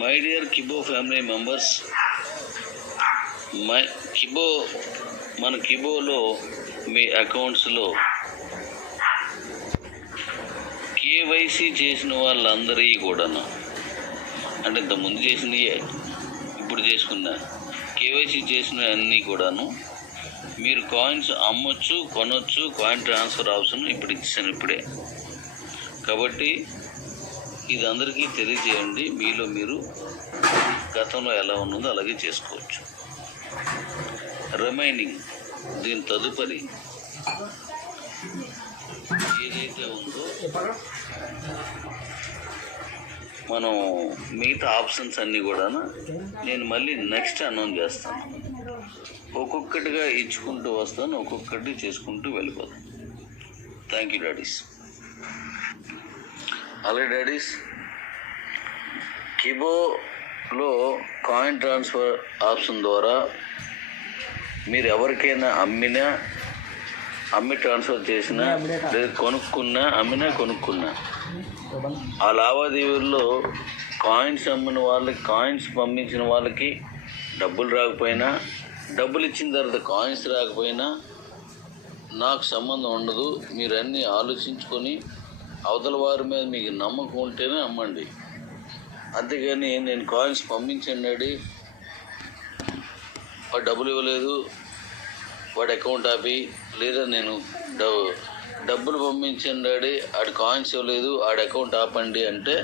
My dear కిబో family members, మన కిబోలో మీ అకౌంట్స్లో KYC చేసిన వాళ్ళందరికీ కూడాను, అంటే ఇంతకుముందు చేసినవి ఇప్పుడు చేసుకున్న కేవైసీ చేసిన అన్నీ కూడాను మీరు కాయిన్స్ అమ్మొచ్చు, కొనొచ్చు. కాయిన్ ట్రాన్స్ఫర్ ఆప్షన్ ఇప్పుడు ఇచ్చాను ఇప్పుడే. కాబట్టి ఇది అందరికీ తెలియజేయండి. మీలో మీరు గతంలో ఎలా ఉన్నదో అలాగే చేసుకోవచ్చు. రిమైనింగ్ దీని తదుపరి ఏదైతే ఉందో మనం మిగతా ఆప్షన్స్ అన్నీ కూడా నేను మళ్ళీ నెక్స్ట్ అనౌన్స్ చేస్తాను. ఒక్కొక్కటిగా ఇచ్చుకుంటూ వస్తాను, ఒక్కొక్కటి చేసుకుంటూ వెళ్ళిపోతాను. Thank you daddy's. అలాగే డాడీస్, కిబోలో కాయిన్ ట్రాన్స్ఫర్ ఆప్షన్ ద్వారా మీరు ఎవరికైనా అమ్మి ట్రాన్స్ఫర్ చేసినా, లేదా కొనుక్కున్నా ఆ లావాదేవీల్లో కాయిన్స్ అమ్మిన వాళ్ళకి, కాయిన్స్ పంపించిన వాళ్ళకి డబ్బులు రాకపోయినా, డబ్బులు ఇచ్చిన తర్వాత కాయిన్స్ రాకపోయినా నాకు సంబంధం ఉండదు. మీరన్నీ ఆలోచించుకొని అవతల వారి మీద మీకు నమ్మకం ఉంటేనే అమ్మండి. అంతేగాని నేను కాయిన్స్ పంపించండి, వాడు డబ్బులు ఇవ్వలేదు, వాడి అకౌంట్ ఆపి, లేదా నేను డబ్బులు పంపించండి, ఆడి కాయిన్స్ ఇవ్వలేదు, ఆడి అకౌంట్ ఆపండి అంటే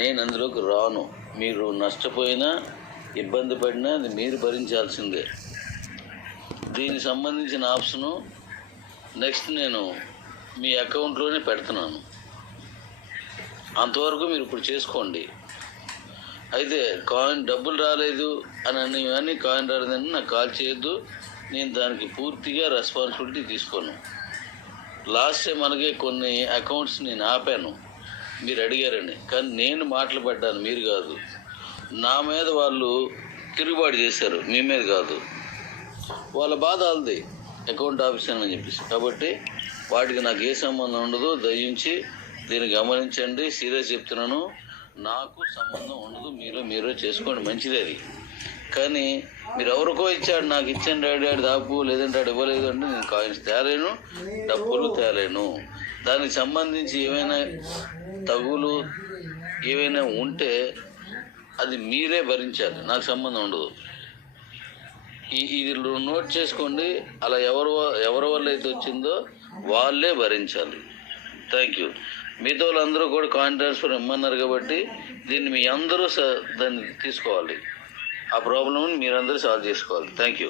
నేను అందులోకి రాను. మీరు నష్టపోయినా, ఇబ్బంది పడినా అది మీరు భరించాల్సిందే. దీనికి సంబంధించిన ఆప్షను నెక్స్ట్ నేను మీ అకౌంట్లోనే పెడుతున్నాను. అంతవరకు మీరు ఇప్పుడు చేసుకోండి. అయితే కాయిన్ డబ్బులు రాలేదు అని కాయిన్ రాలేదని నాకు కాల్ చేయొద్దు. నేను దానికి పూర్తిగా రెస్పాన్సిబిలిటీ తీసుకోను. లాస్ట్ టైం అలాగే కొన్ని అకౌంట్స్ నేను ఆపాను, మీరు అడిగారని. కానీ నేను మాటలు పడ్డాను, మీరు కాదు. నా మీద వాళ్ళు తిరుగుబాటు చేశారు, మీ మీద కాదు. వాళ్ళ బాధ వాళ్ళది, అకౌంట్ ఆఫీసర్ అని చెప్పేసి. కాబట్టి వాటికి నాకు ఏ సంబంధం ఉండదు. దయించి దీన్ని గమనించండి. సీరియస్ చెప్తున్నాను, నాకు సంబంధం ఉండదు. మీరే చేసుకోండి, మంచిది అది. కానీ మీరు ఎవరికో ఇచ్చాడు, నాకు ఇచ్చాను డాడీ దాపు, లేదంటే ఆడు ఇవ్వలేదు అంటే నేను కాయిన్స్ తేలేను, డబ్బులు తేలేను. దానికి సంబంధించి ఏమైనా తగులు ఏవైనా ఉంటే అది మీరే భరించాలి, నాకు సంబంధం ఉండదు. ఇది నోట్ చేసుకోండి. అలా ఎవరి వల్ల అయితే వచ్చిందో వాళ్ళే భరించాలి. Thank you. మిగతా వాళ్ళందరూ కూడా కాయిన్ ట్రాన్స్ఫర్ ఇమ్మన్నారు కాబట్టి దీన్ని మీ అందరూ దాన్ని తీసుకోవాలి. ఆ ప్రాబ్లమ్ని మీరందరూ సాల్వ్ చేసుకోవాలి. Thank you.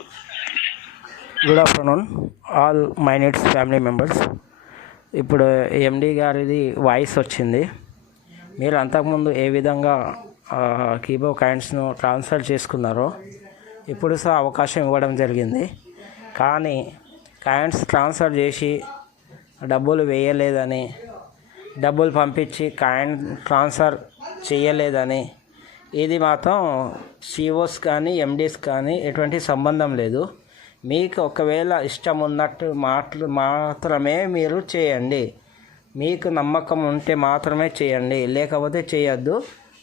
Good afternoon all my needs family members. ఇప్పుడు ఎండి గారిది వాయిస్ వచ్చింది. మీరు అంతకుముందు ఏ విధంగా కీబో కాయిన్స్ను ట్రాన్స్ఫర్ చేసుకున్నారో ఇప్పుడు అవకాశం ఇవ్వడం జరిగింది. కానీ కాయిన్స్ ట్రాన్స్ఫర్ చేసి డబ్బులు వేయలేదని, డబ్బులు పంపించి కాయిన్ ట్రాన్స్ఫర్ చేయలేదని, ఇది మాత్రం సిఓస్ కానీ ఎండీస్ కానీ ఎటువంటి సంబంధం లేదు. మీకు ఒకవేళ ఇష్టం ఉన్నట్టు మాత్రమే మీరు చేయండి. మీకు నమ్మకం ఉంటే మాత్రమే చేయండి, లేకపోతే చేయొద్దు.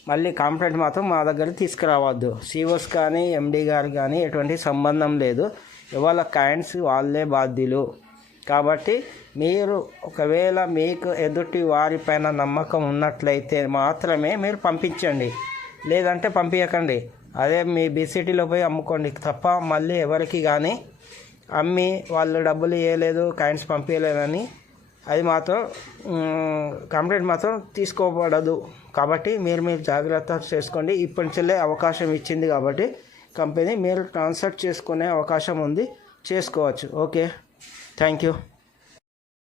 మళ్ళీ కంప్లైంట్ మాత్రం మా దగ్గర తీసుకురావద్దు. సిఓస్ కానీ ఎండీ గారు కానీ ఎటువంటి సంబంధం లేదు. ఇవాళ కాయిన్స్ వాళ్ళే బాధ్యులు. కాబట్టి మీరు ఒకవేళ మీకు ఎదుటి వారిపైన నమ్మకం ఉన్నట్లయితే మాత్రమే మీరు పంపించండి, లేదంటే పంపించకండి. అదే మీ బీసీటీలో పోయి అమ్ముకోండి తప్ప మళ్ళీ ఎవరికి కానీ అమ్మి వాళ్ళు డబ్బులు ఇవ్వలేదు, కాయిన్స్ పంపించలేదని అది మాత్రం కంప్లైంట్ మాత్రం తీసుకోబడదు. కాబట్టి మీరు జాగ్రత్త చేసుకోండి. ఇప్పటి నుంచే అవకాశం ఇచ్చింది కాబట్టి కంపెనీ మీరు ట్రాన్స్ఫర్ చేసుకునే అవకాశం ఉంది, చేసుకోవచ్చు. Okay, thank you.